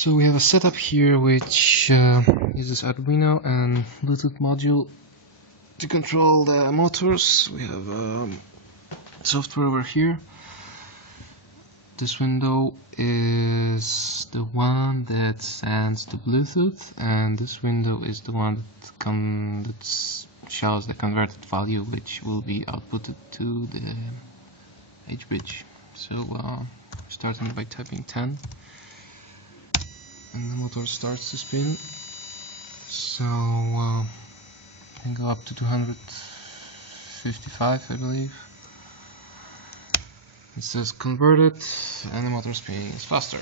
So we have a setup here which uses Arduino and Bluetooth module to control the motors. We have software over here. This window is the one that sends the Bluetooth, and this window is the one that shows the converted value, which will be outputted to the H-bridge. So starting by typing 10, and the motor starts to spin. So can go up to 255, I believe. It says converted, and the motor spinning is faster.